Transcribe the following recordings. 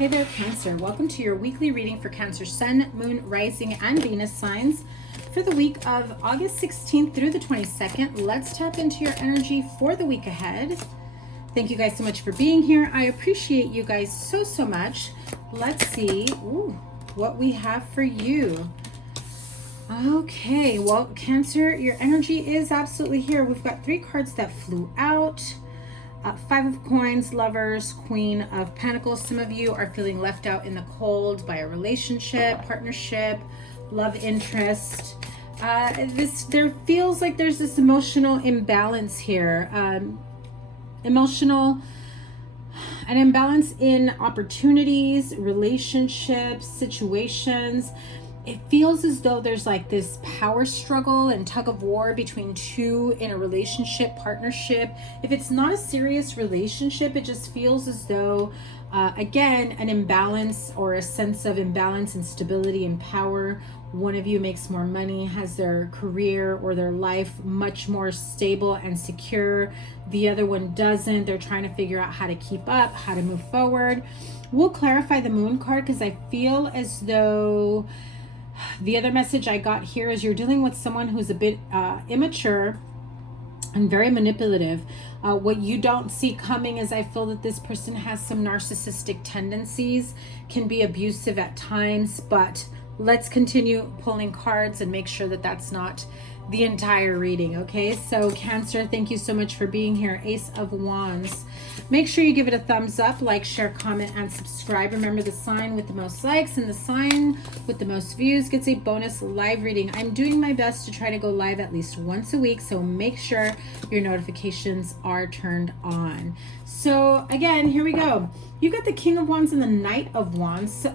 Hey there, Cancer. Welcome to your weekly reading for Cancer Sun, Moon, Rising, and Venus signs for the week of August 16th through the 22nd. Let's tap into your energy for the week ahead. Thank you guys so much for being here. I appreciate you guys so much. Let's see what we have for you. Okay, well, Cancer, your energy is absolutely here. We've got 3 cards that flew out. 5 of Coins, Lovers, Queen of Pentacles. Some of you are feeling left out in the cold by a relationship, partnership, love interest. There feels like there's this emotional imbalance here. An imbalance in opportunities, relationships, situations. It feels as though there's like this power struggle and tug of war between two in a relationship, partnership. If it's not a serious relationship, it just feels as though, again, an imbalance or a sense of imbalance and stability and power. One of you makes more money, has their career or their life much more stable and secure. The other one doesn't. They're trying to figure out how to keep up, how to move forward. We'll clarify the Moon card because I feel as though the other message I got here is you're dealing with someone who's a bit immature and very manipulative. What you don't see coming is I feel that this person has some narcissistic tendencies, can be abusive at times, but let's continue pulling cards and make sure that that's not the entire reading. Okay, so Cancer, thank you so much for being here. Ace of Wands. Make sure you give it a thumbs up, like, share, comment, and subscribe. Remember, the sign with the most likes and the sign with the most views gets a bonus live reading. I'm doing my best to try to go live at least once a week, so make sure your notifications are turned on. So again, here we go. You got the King of Wands and the Knight of Wands.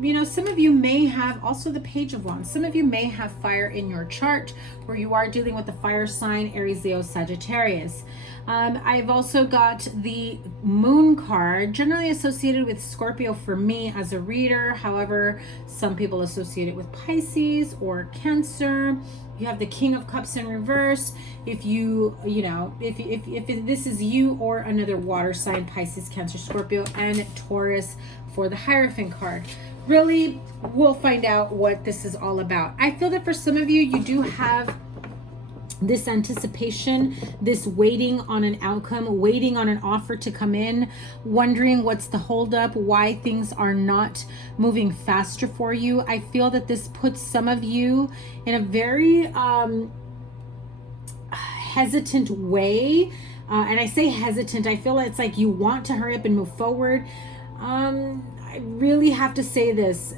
You know, some of you may have also the Page of Wands. Some of you may have fire in your chart where you are dealing with the fire sign, Aries, Leo, Sagittarius. I've also got the Moon card, generally associated with Scorpio for me as a reader. However, some people associate it with Pisces or Cancer. You have the King of Cups in reverse. If if this is you or another water sign, Pisces, Cancer, Scorpio, and Taurus for the Hierophant card. Really, we'll find out what this is all about. I feel that for some of you, you do have this anticipation, this waiting on an outcome, waiting on an offer to come in, wondering what's the holdup, why things are not moving faster for you. I feel that this puts some of you in a very hesitant way. And I say hesitant, I feel it's like you want to hurry up and move forward. I really have to say this.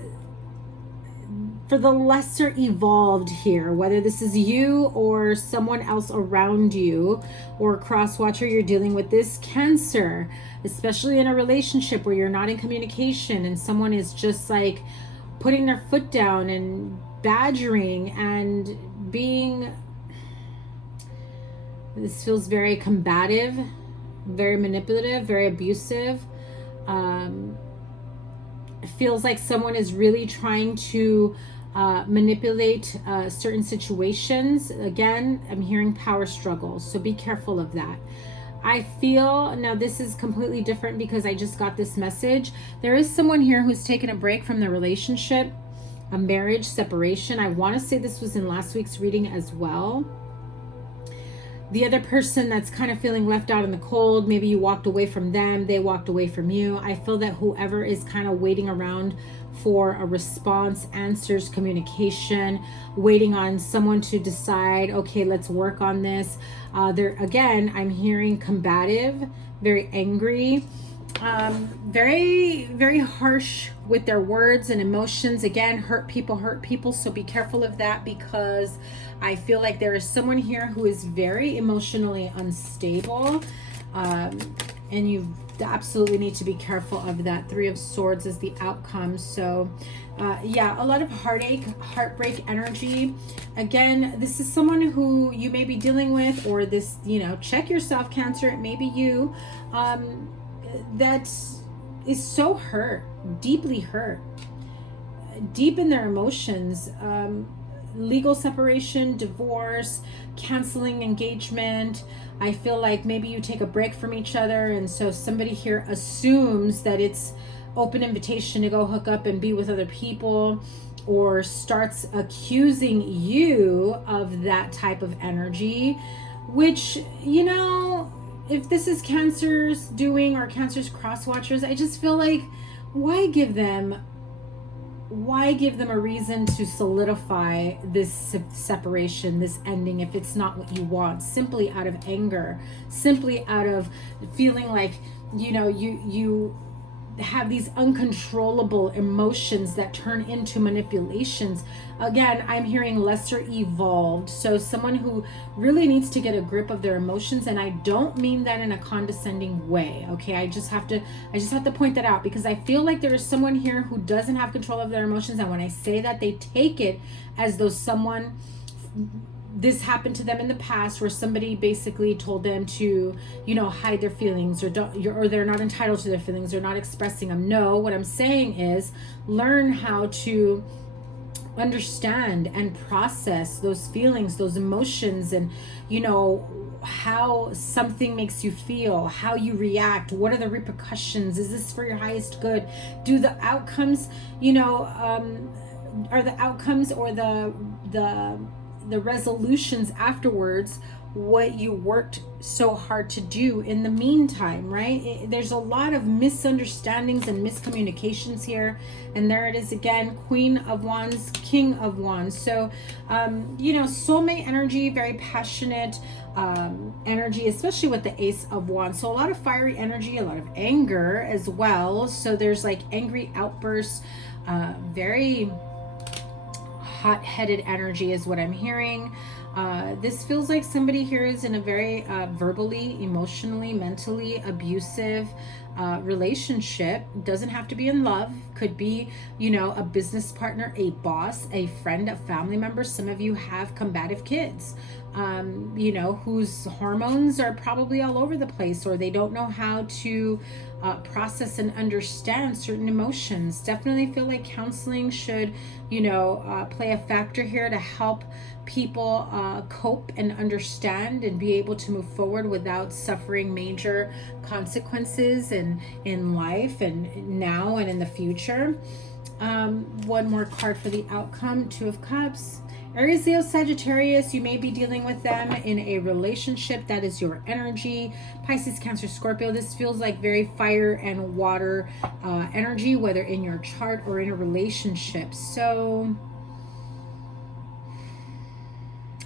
For the lesser evolved here, whether this is you or someone else around you or cross watcher, you're dealing with this Cancer, especially in a relationship where you're not in communication and someone is just like putting their foot down and badgering and being, this feels very combative, very manipulative, very abusive. It feels like someone is really trying to manipulate certain situations. Again, I'm hearing power struggles, so be careful of that. I feel, now this is completely different because I just got this message. There is someone here who's taken a break from the relationship, a marriage, separation. I want to say this was in last week's reading as well. The other person that's kind of feeling left out in the cold, maybe you walked away from them, they walked away from you. I feel that whoever is kind of waiting around for a response, answers, communication, waiting on someone to decide, okay, let's work on this. Again, I'm hearing combative, very angry, very, very harsh with their words and emotions. Again, hurt people. So be careful of that because I feel like there is someone here who is very emotionally unstable. And you absolutely need to be careful of that. 3 of Swords is the outcome. So yeah, a lot of heartache, heartbreak energy. Again, this is someone who you may be dealing with, or this, check yourself, Cancer, it may be you, that is so hurt, deeply hurt, deep in their emotions. Legal separation, divorce, canceling engagement. I feel like maybe you take a break from each other, and so somebody here assumes that it's open invitation to go hook up and be with other people, or starts accusing you of that type of energy, which, you know, if this is Cancer's doing, or Cancer's cross watchers, I just feel like, why give them a reason to solidify this separation, this ending, if it's not what you want, simply out of anger, simply out of feeling like, you know, you have these uncontrollable emotions that turn into manipulations. Again, I'm hearing lesser evolved, so someone who really needs to get a grip of their emotions, and I don't mean that in a condescending way, okay? I just have to point that out, because I feel like there is someone here who doesn't have control of their emotions, and when I say that, they take it as though this happened to them in the past, where somebody basically told them to, you know, hide their feelings, or they're not entitled to their feelings, they're not expressing them. No, what I'm saying is, learn how to understand and process those feelings, those emotions, and, you know, how something makes you feel, how you react, what are the repercussions, is this for your highest good, do the outcomes, you know, are the outcomes or the resolutions afterwards what you worked so hard to do in the meantime, right? There's a lot of misunderstandings and miscommunications here, and there it is again, Queen of Wands, King of Wands. So you know, soulmate energy, very passionate energy, especially with the Ace of Wands. So a lot of fiery energy, a lot of anger as well. So there's like angry outbursts, very hot-headed energy is what I'm hearing. This feels like somebody here is in a very verbally, emotionally, mentally abusive relationship. Doesn't have to be in love, could be, you know, a business partner, a boss, a friend, a family member. Some of you have combative kids, you know, whose hormones are probably all over the place, or they don't know how to process and understand certain emotions. Definitely feel like counseling should, you know, play a factor here to help people cope and understand and be able to move forward without suffering major consequences in life and now and in the future. One more card for the outcome, Two of Cups. Aries, Leo, Sagittarius, you may be dealing with them in a relationship that is your energy. Pisces, Cancer, Scorpio, this feels like very fire and water energy, whether in your chart or in a relationship. So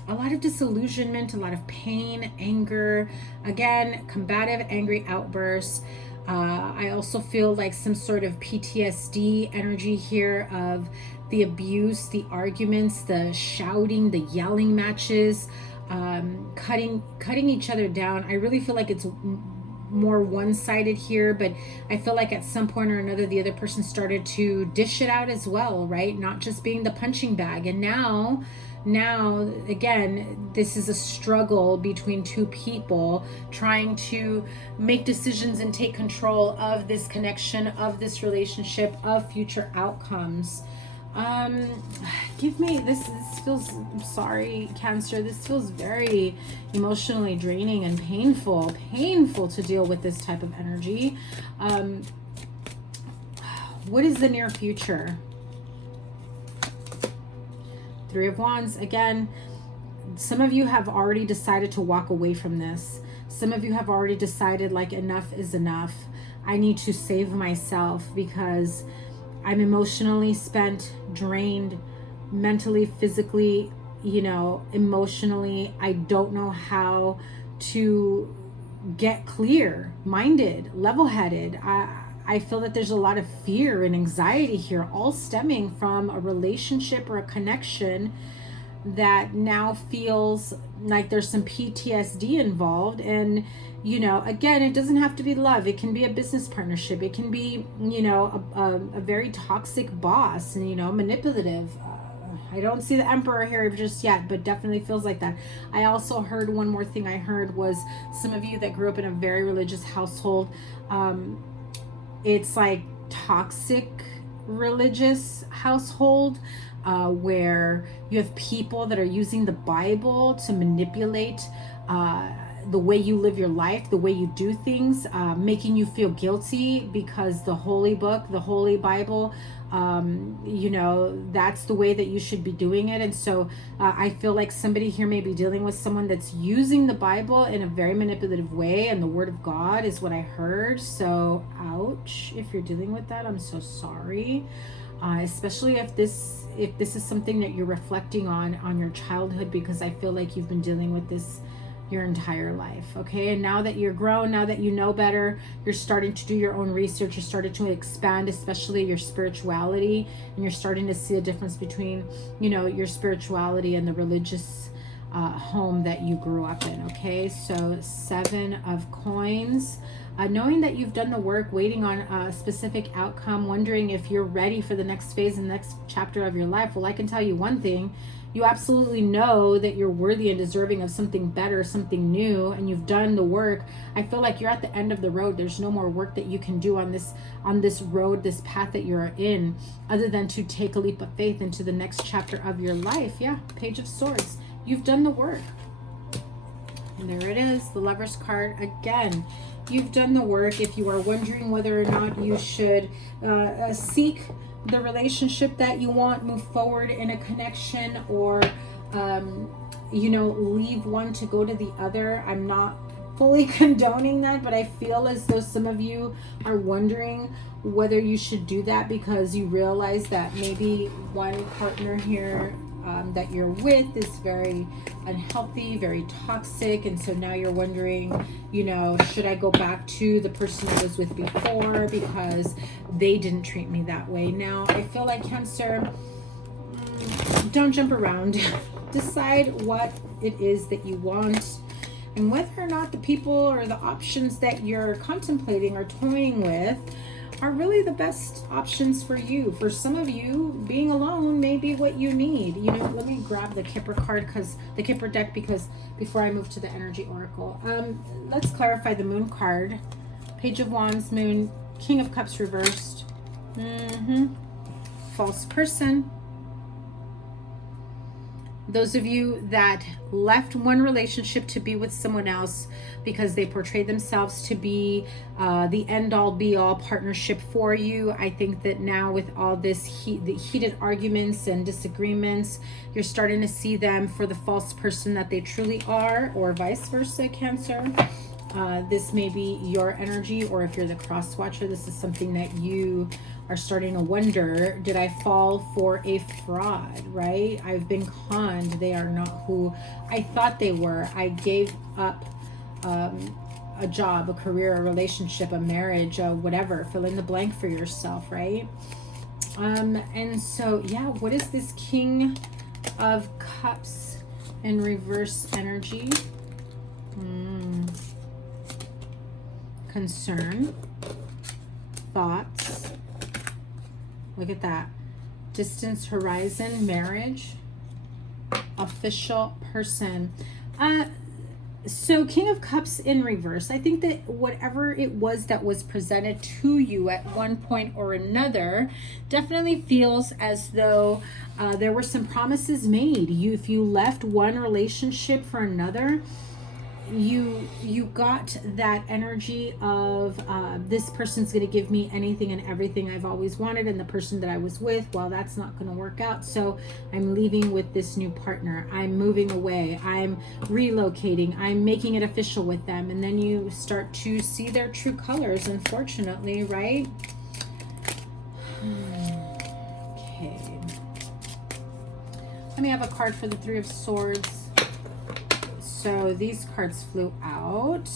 a lot of disillusionment, a lot of pain, anger, again, combative, angry outbursts. I also feel like some sort of PTSD energy here of the abuse, the arguments, the shouting, the yelling matches, cutting each other down. I really feel like it's more one-sided here, but I feel like at some point or another the other person started to dish it out as well, right? Not just being the punching bag. And now again, this is a struggle between two people trying to make decisions and take control of this connection, of this relationship, of future outcomes. Give me this feels, I'm sorry, Cancer, this feels very emotionally draining and painful to deal with this type of energy. What is the near future? Three of Wands. Again, some of you have already decided to walk away from this. Some of you have already decided, like, enough is enough. I need to save myself because I'm emotionally spent, drained, mentally, physically, you know, emotionally. I don't know how to get clear-minded, level-headed. I feel that there's a lot of fear and anxiety here, all stemming from a relationship or a connection that now feels like there's some PTSD involved. And, you know, again, it doesn't have to be love. It can be a business partnership. It can be, you know, a very toxic boss and, you know, manipulative. I don't see the Emperor here just yet, but definitely feels like that. I also heard one more thing I heard was some of you that grew up in a very religious household, it's like toxic religious household where you have people that are using the Bible to manipulate the way you live your life, the way you do things, making you feel guilty because the holy book, the holy Bible, you know, that's the way that you should be doing it. And so I feel like somebody here may be dealing with someone that's using the Bible in a very manipulative way, and the word of God is what I heard. So ouch, if you're dealing with that, I'm so sorry. Especially if this is something that you're reflecting on your childhood, because I feel like you've been dealing with this your entire life. Okay, and now that you're grown, now that you know better, you're starting to do your own research, you're starting to expand, especially your spirituality, and you're starting to see a difference between, you know, your spirituality and the religious home that you grew up in. Okay, so 7 of coins. Knowing that you've done the work, waiting on a specific outcome, wondering if you're ready for the next phase and the next chapter of your life. Well, I can tell you one thing. You absolutely know that you're worthy and deserving of something better, something new, and you've done the work. I feel like you're at the end of the road. There's no more work that you can do on this road, this path that you're in, other than to take a leap of faith into the next chapter of your life. Yeah, Page of Swords. You've done the work. And there it is, the Lover's card again. You've done the work. If you are wondering whether or not you should seek the relationship that you want, move forward in a connection, or you know, leave one to go to the other, I'm not fully condoning that, but I feel as though some of you are wondering whether you should do that because you realize that maybe one partner here that you're with is very unhealthy, very toxic, and so now you're wondering, you know, should I go back to the person I was with before because they didn't treat me that way? Now I feel like, Cancer, don't jump around. Decide what it is that you want, and whether or not the people or the options that you're contemplating or toying with are really the best options for you. For some of you, being alone may be what you need. You know, let me grab the Kipper card, because the Kipper deck, because before I move to the Energy Oracle, let's clarify the Moon card. Page of Wands, Moon, King of Cups reversed. False person. Those of you that left one relationship to be with someone else because they portrayed themselves to be the end-all be-all partnership for you, I think that now with all this the heated arguments and disagreements, you're starting to see them for the false person that they truly are, or vice versa, Cancer. This may be your energy, or if you're the cross watcher, this is something that you are starting to wonder, did I fall for a fraud, right? I've been conned. They are not who I thought they were. I gave up a job, a career, a relationship, a marriage, whatever. Fill in the blank for yourself, right? And so, yeah, what is this King of Cups in reverse energy? Concern, thoughts. Look at that. Distance, horizon, marriage, official person. So King of Cups in reverse. I think that whatever it was that was presented to you at one point or another definitely feels as though there were some promises made. If you left one relationship for another, you got that energy of this person's going to give me anything and everything I've always wanted, and the person that I was with, well, that's not going to work out, so I'm leaving with this new partner, I'm moving away, I'm relocating, I'm making it official with them. And then you start to see their true colors, unfortunately, right? Okay, let me have a card for the Three of Swords. So these cards flew out.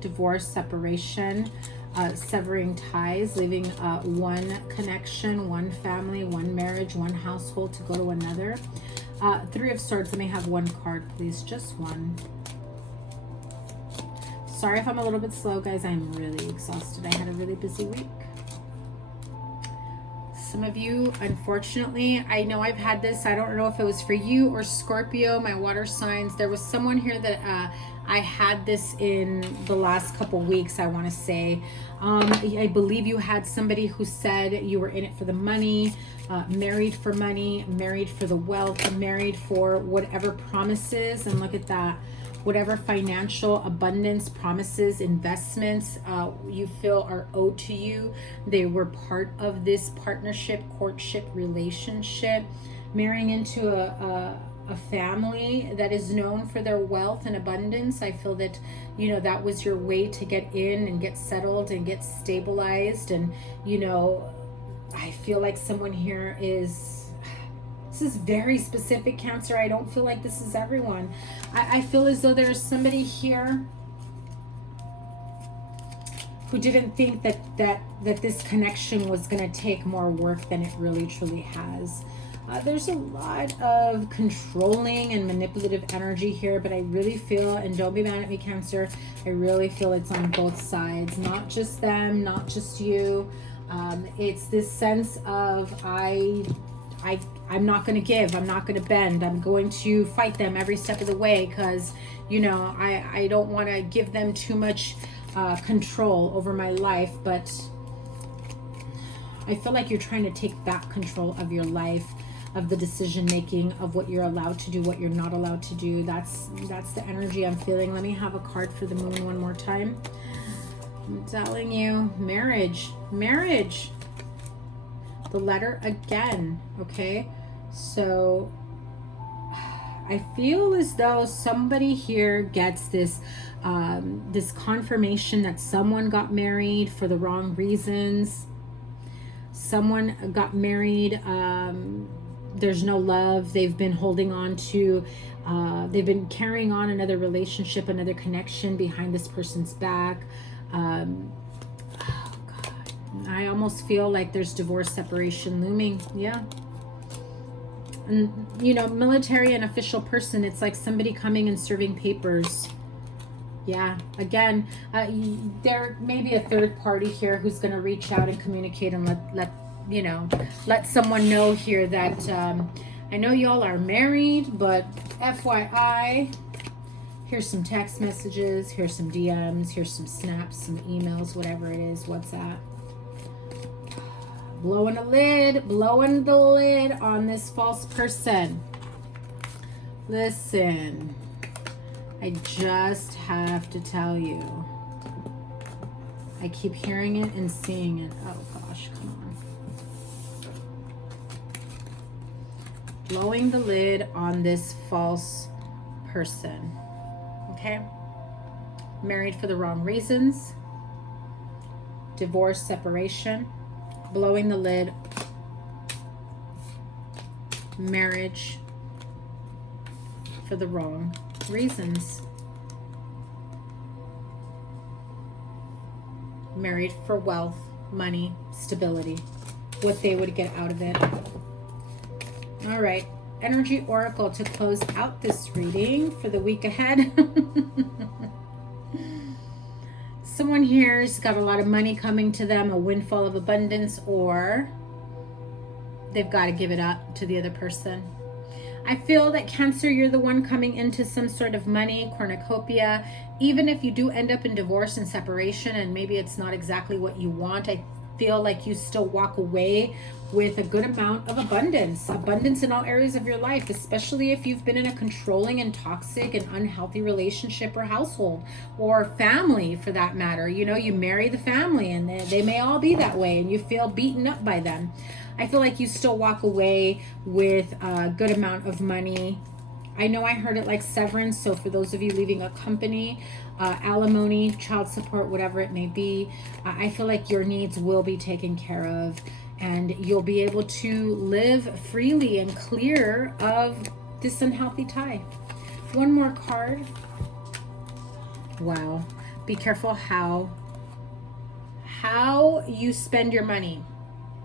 Divorce, separation, severing ties, leaving one connection, one family, one marriage, one household to go to another. Three of Swords, let me have one card, please. Just one. Sorry if I'm a little bit slow, guys. I'm really exhausted. I had a really busy week. Some of you, unfortunately, I know I've had this. I don't know if it was for you or Scorpio, my water signs. There was someone here that I had this in the last couple weeks, I want to say. I believe you had somebody who said you were in it for the money, married for money, married for the wealth, married for whatever promises. And look at that. whatever financial abundance, promises, investments you feel are owed to you. They were part of this partnership, courtship, relationship, marrying into a family that is known for their wealth and abundance. I feel that, you know, that was your way to get in and get settled and get stabilized. And, you know, I feel like someone here is, this is very specific, Cancer. I don't feel like this is everyone. I feel as though there's somebody here who didn't think that this connection was going to take more work than it really truly has. There's a lot of controlling and manipulative energy here, but I really feel, and don't be mad at me, Cancer, I really feel it's on both sides, not just them, not just you. It's this sense of I'm not going to give, I'm not going to bend, I'm going to fight them every step of the way, because, you know, I don't want to give them too much control over my life. But I feel like you're trying to take back control of your life, of the decision making, of what you're allowed to do, what you're not allowed to do. That's the energy I'm feeling. Let me have a card for the moon one more time. I'm telling you, marriage, the letter again. Okay, so I feel as though somebody here gets this this confirmation that someone got married for the wrong reasons. Someone got married, there's no love, they've been holding on to, they've been carrying on another relationship, another connection behind this person's back. Oh God, I almost feel like there's divorce, separation looming. Yeah. And, you know, military and official person, it's like somebody coming and serving papers. Yeah, again, there may be a third party here who's going to reach out and communicate and let someone know here that I know y'all are married, but FYI, here's some text messages, here's some DMs, here's some snaps, some emails, whatever it is, WhatsApp. Blowing the lid on this false person. Listen, I just have to tell you, I keep hearing it and seeing it. Oh gosh, come on. Blowing the lid on this false person. Okay? Married for the wrong reasons. Divorce, separation. Blowing the lid. Marriage for the wrong reasons. Married for wealth, money, stability, what they would get out of it. All right, energy oracle to close out this reading for the week ahead. Someone here's got a lot of money coming to them, a windfall of abundance, or they've got to give it up to the other person. I feel that Cancer, you're the one coming into some sort of money, cornucopia. Even if you do end up in divorce and separation, and maybe it's not exactly what you want, I feel like you still walk away with a good amount of abundance in all areas of your life, especially if you've been in a controlling and toxic and unhealthy relationship or household or family for that matter. You know, you marry the family and they may all be that way and you feel beaten up by them. I feel like you still walk away with a good amount of money. I know I heard it like severance, so for those of you leaving a company, alimony, child support, whatever it may be, I feel like your needs will be taken care of and you'll be able to live freely and clear of this unhealthy tie. One more card. Wow. Be careful how you spend your money,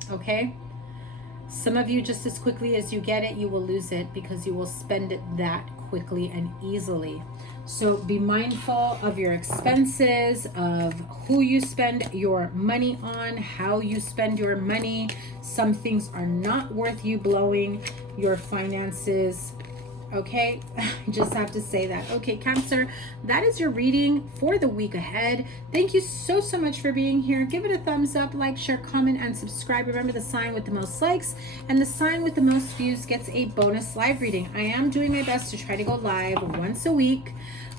okay? Some of you, just as quickly as you get it, you will lose it because you will spend it that quickly and easily. So be mindful of your expenses, of who you spend your money on, how you spend your money. Some things are not worth you blowing your finances. Okay, I just have to say that. Okay, Cancer, that is your reading for the week ahead. Thank you so much for being here. Give it a thumbs up, like, share, comment, and subscribe. Remember, the sign with the most likes and the sign with the most views gets a bonus live reading. I am doing my best to try to go live once a week.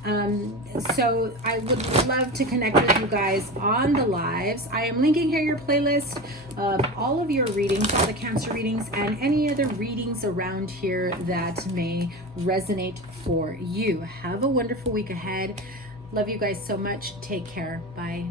So I would love to connect with you guys on the lives. I am linking here your playlist of all of your readings, all the Cancer readings, and any other readings around here that may resonate for you. Have a wonderful week ahead. Love you guys so much. Take care. Bye.